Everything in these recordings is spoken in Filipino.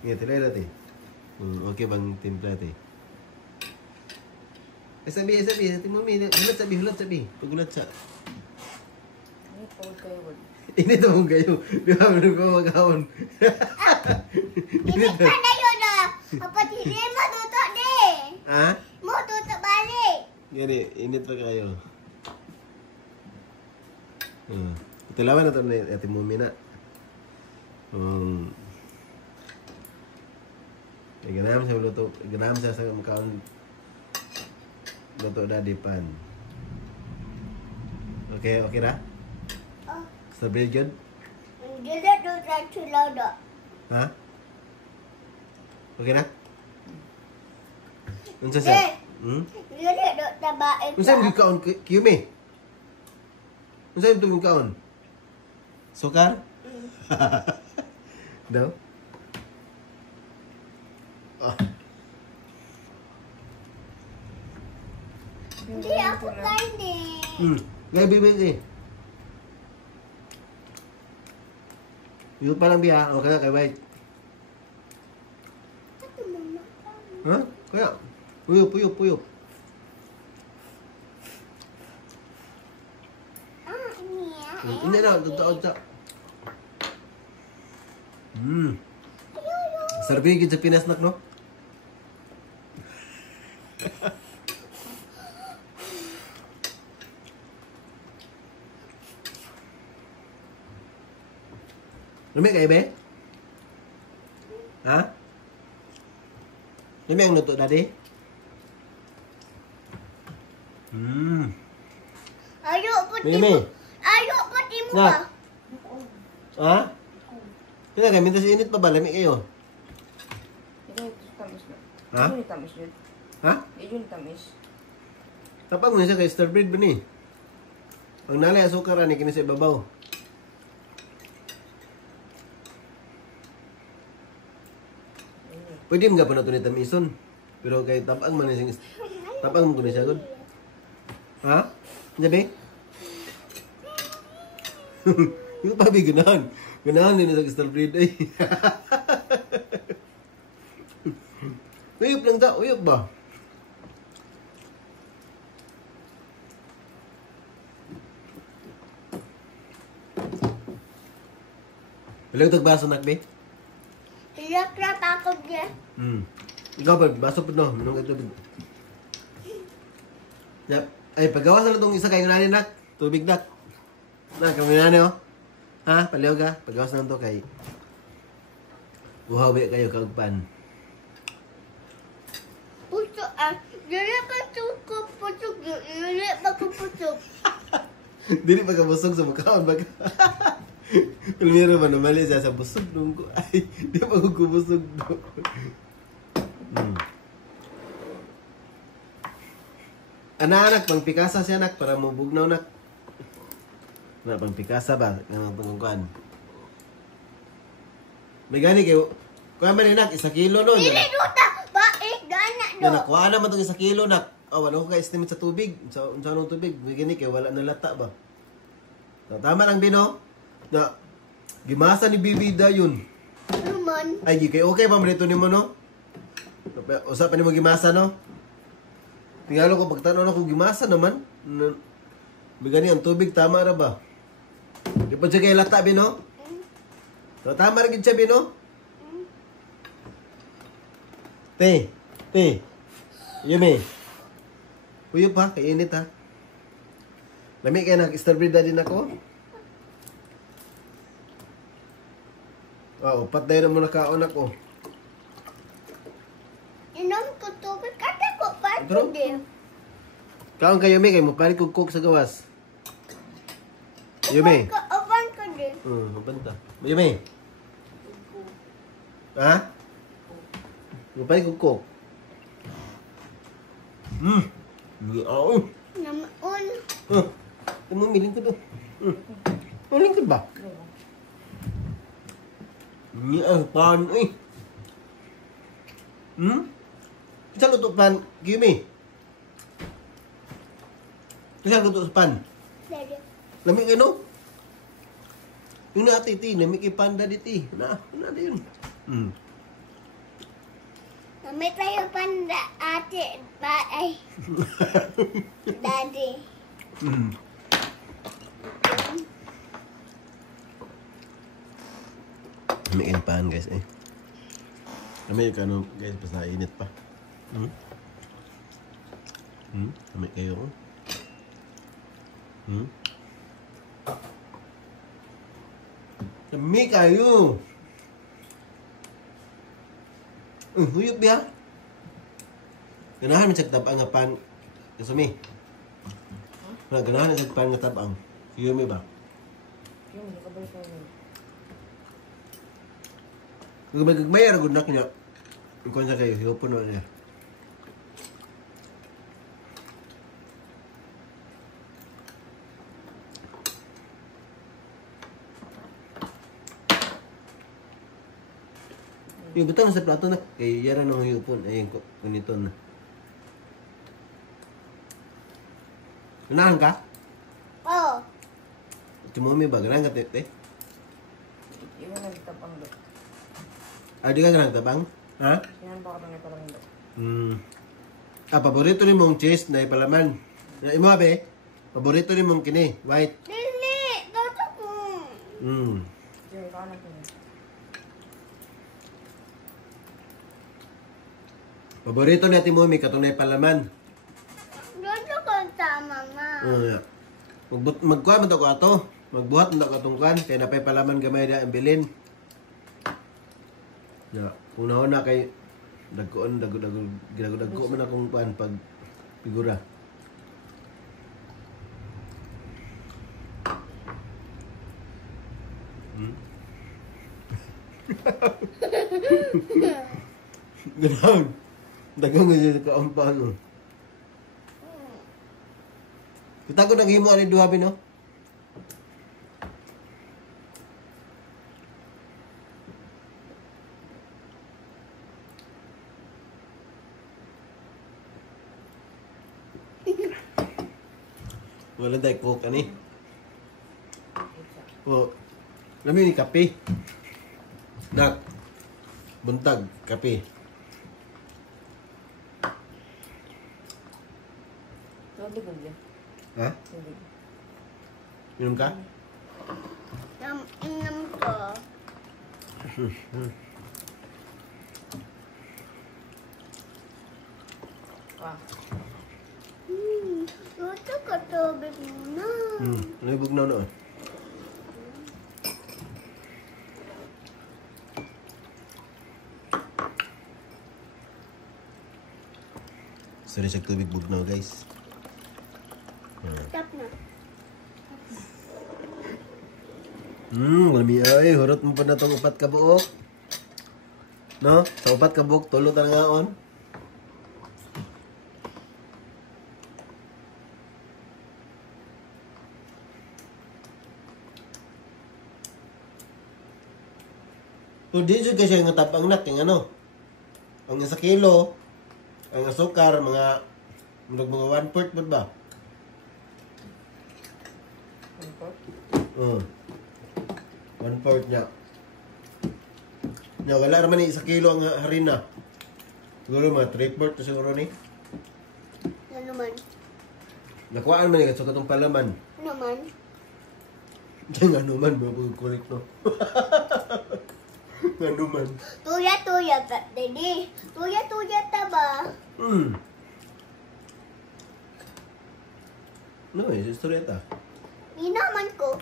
Iya, tira dati. Okay bang timpla ti? Sabi, tingnan mo, hulat sabi. Pagulat siya. Ini pagod kayo, wag. Ini to mong kayo. Di ba, meron ko mag-aon. Ini pa na yun na. Kapag hindi mo tutok di. Ha? Mo tutok balik. Gani, init pa kayo. Italawan na ito na ating mumina. Ganam siya luto. Ganam siya sa makaon. Luto na dipan. Okay na? Oh, Sabi yun? hindi na tutok sulaw do. Ha? Okay na? Unsa siya? Hindi na tutok tabain Unsa yung kaon? Kiyumi? Unsa yung kaon? Sukar? Daw? Hindi ako kain eh. Gaya bibig eh. Yun pa lang biya. O kaya kay White. Ha? Kaya? Puyop. Hindi na. Totoo siya. Sarbigid sa Pinas nak, no? Lumi kayo, be? Ha? Lumi ang luto, daddy? Ayo pati Lumi? mo. Ayo pati mo Nak? ba? Ha? Kaya kayo, mintas init pa ba? Lumi kayo? Ito tamis na. Ha? Ito tamis yun. Ha? Ito tamis. Tapang mo na siya kay stir bread ba ni? Pag nalay asukar, ani kini sa ibabaw. Pwede mga pa na ito ni Tamison. Pero kay tapang man sing tapang mo ko ni siya good. Ha? Sabi? Yung pabi ganahan. Ganahan din sa stir bread ay. Uyop lang ta, uyop ba? Wala yung tagbaso nakbi? Hilak-lak ako niya. Ikaw ba, baso po no? Minong ito. Yep. Ay, paggawas na itong isa kayo nani nak. Tubig nak. Na, kami nani oh. Ha? Paliw ka? Paggawas na ito kay... Uhawi kayo kagpan. Puso ah. Dili pa suko pusok. Dili pa ko pusok. Dili pa ka busog sa mukhaon ba ka? Kalmiro ba na mali siya sa busog nung ko. Ay, di pa ko kubusog nung. Anak, pang pikasa siya nak para mabugnaw nak. Na pang pikasa ba? Ganang tungkuan. May gani kayo. Kuha man nak, 1 kilo no. Dili duta. Baik gana do. Na nakuha naman itong 1 kilo nak. Wala ko ka-estimate sa tubig. Sa anong tubig. May gani kayo, wala na lata ba? So, tama lang bino. Na, gimasa ni Bibida yun. Naman. Ay, kayo okay pa marito ni mo no? Usapan ni mo gimasa no? Tingalo ko pagtanaw na kung gimasa naman. May gani ang tubig, tama na ba? Di pa siya kayo lata bino? So, tama rin siya bino? Te. Yumi. Uyop ha, kainit ha. Lami kayo nag-starbreed na din ako. Upat dahil na muna kaon ako. Inom ko tubig. Kata ko pa Bro? din. Kaon kayo, Yumi, kayo mapalit kong cook sa gawas. Yumi. Oban ko din. Mabanta. Yumi. Ha? Mapalit kong cook. Naman. Mumiling ko doon. Mumiling ko ba? Niya, pan, eh. Saan luto pan, Yumi? Saan luto sa pan? Dali. Lamig kayo, no? Yung natin, ti. Lamig kay panda dito, eh. Na yun. May tayo panda ate ba ay daddy. Hmm. May inipahan guys eh. May ano guys, pas nainit pa. Hmm? Hmm? May kayo ko. Hmm? May kayo. Huyop biya. Ganahan man sa tabang nga pan. Kasumi. Ganahan sa pan nga tabang. Siyo may ba? Yung hindi ka balik kayo. Gagmay ra gud nak niya. Kung sa kayo, hiyopon na niya. Yung butang sa plato na. Kaya yara nang hiyopon. Ayun, kunito na. Ganahan ka? Oh, Tumumi ba? Ganahan ka, tete? Yung nagtapang do. Ah, di ka ganahan tabang? Ha? Yan ba ka nang ipalang do? Paborito ni mong cheese na ipalaman. Na imo be? Paborito ni mong kini, white. dili, dato ko. Yung ikaw na pinag. Paborito ni ati mo may katong na ipalaman. Dato ko ta mama. Magkuha man ko ato. Magbuhat man ako atong kuan kay napay palaman gamay da ang bilin. Ya, una-una kay dagkoon dagko man akong kuan pag figura. Ganahan. Dagang nga siya kaampan. Kita ko naghimo ani duha no? Wala day coke ani. O, lami ni kape. Nak. Buntag kape. Tubig ko dyan. Ha? Tubig. Minum ka? Inam ko. Ah. Dato ko tubig muna. Nalibog na noon. Sorry sa tubig bugnaw guys. Stop na. Lami ay, hurot mo pa na itong upat ka buok. No? Sa upat ka buok, tulot na ngaon. So, di dyan kasi nga tapang nak, yung ano, ang isa kilo, ang asukar, mga 1/4 po ba? Ano po? 1/4 niya. Nya, wala naman ni isa kilo ang harina. Siguro mga 3/4 to siguro ni. Ano man? Nakuhaan man ni katso katong palaman. Ano man? Yung ano man, mga correct no. Ano man. Tuya-tuya ka, Daddy. Tuya-tuya ta ba? No, is istorya ta. Inaman ko.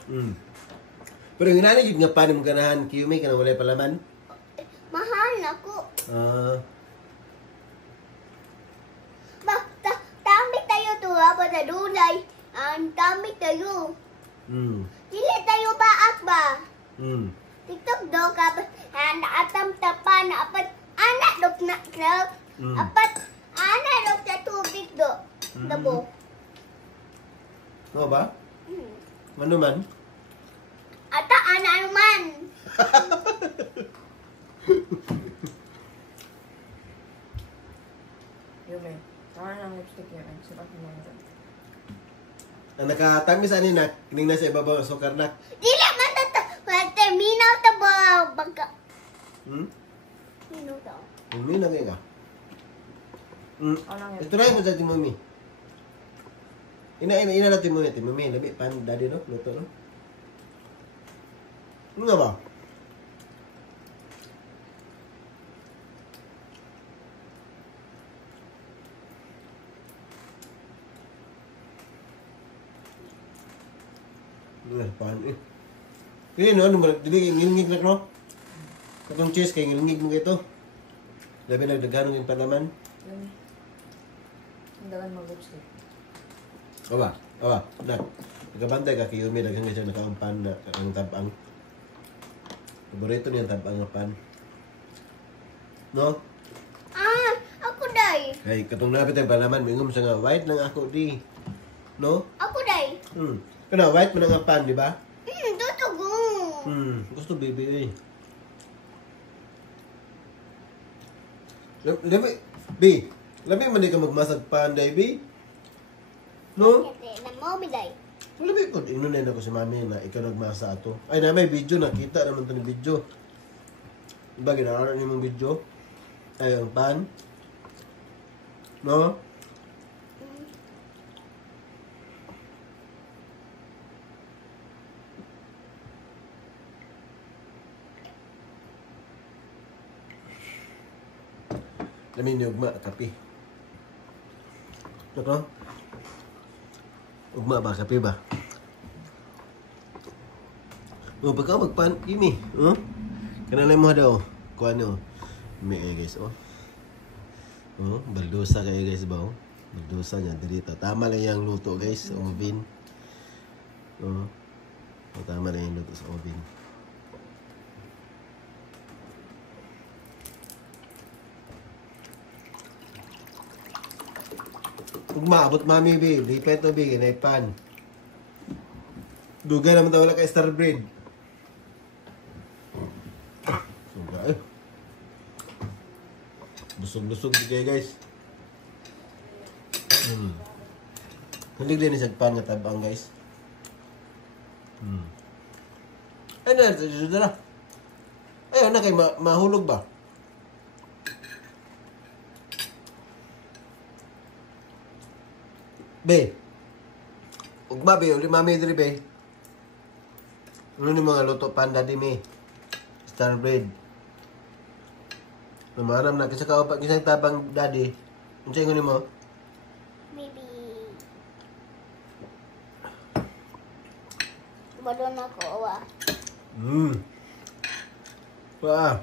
Pero yung inanay yung nga paano mo ganahan, kiyumi ka na walay palaman? Mahal ako. Ba, tamik tayo to ha, pa sa dulay. Ang tamik tayo. Dili tayo baak ba? TikTok do ka, atam tapa na apat, anak dok na club. Apat, anak dok sa tubig do. Dabo. No ba? Ano man? Ata, anak naman. Yung may. Saka ng lipstick yan. Ang sarap naman ito. Ang nakatamis ani na, kining nasa ibabaw ang sukar na. Dili man tata, terminaw ta ba? Bangka. Minaw ta. Umi na ka. Anang Ito na mo sa timumi. Ina na timumi. Timumi, labi pan daddy no? Luto no? Ano nga ba? Pan eh. Kaya no, ano mo, dili ngilngig na no? Katong cheese kay ngilngig mo ito. Labi nagdaganong yung panaman. Yun. Ang dagan mag-lipstick. Aba, nak. Nagabantay ka kay Yumi, daghang siya nakaampan na ang tabang. Paborito niya ang tabang nga pan. No? Ako day. Kay katong napit ang panaman, mingom siya nga white lang ako di. No? Ako day. Kana white mo na nga pan, di ba? Tutugo. Gusto baby eh. Labi, labi man di ka magmasag pan, day, B? No? Kasi na mo day. Labi ko, inunin ako si mami na ikaw nagmasa ato. Ay, na may video, nakita naman ito ni video. Diba, ginagawa niyo mong video? Ay, ang pan. No? Lamin niyo, ugma, kape. Ito? Ugma ba, kape ba? Oh, pagka magpan, Yumi. Oh? Kanalay mo daw. Kuha niyo. Yumi kayo guys, oh. Oh, baldosa kayo guys ba, oh. Baldosa niya, dito. Tama lang yung luto guys, sa oven. Oh. Oh, tama lang yung luto sa oven. Ugma, abot mami, B. Lipet to, B. Ganay pan. Duga naman tayo wala kay star bread. Suga eh. Busog-busog kayo guys. Hulig din isang pan nga tabang guys. Ay na, sudah na. Ayaw na kay mahulog ba? Be. Ugma be, uli mami diri be. Ano ni mga luto panda di me? Star bread. Namaram na kasi kaupat kisang tabang daddy. Unsay ngoni mo? Maybe. Badon ako, awa. Wah.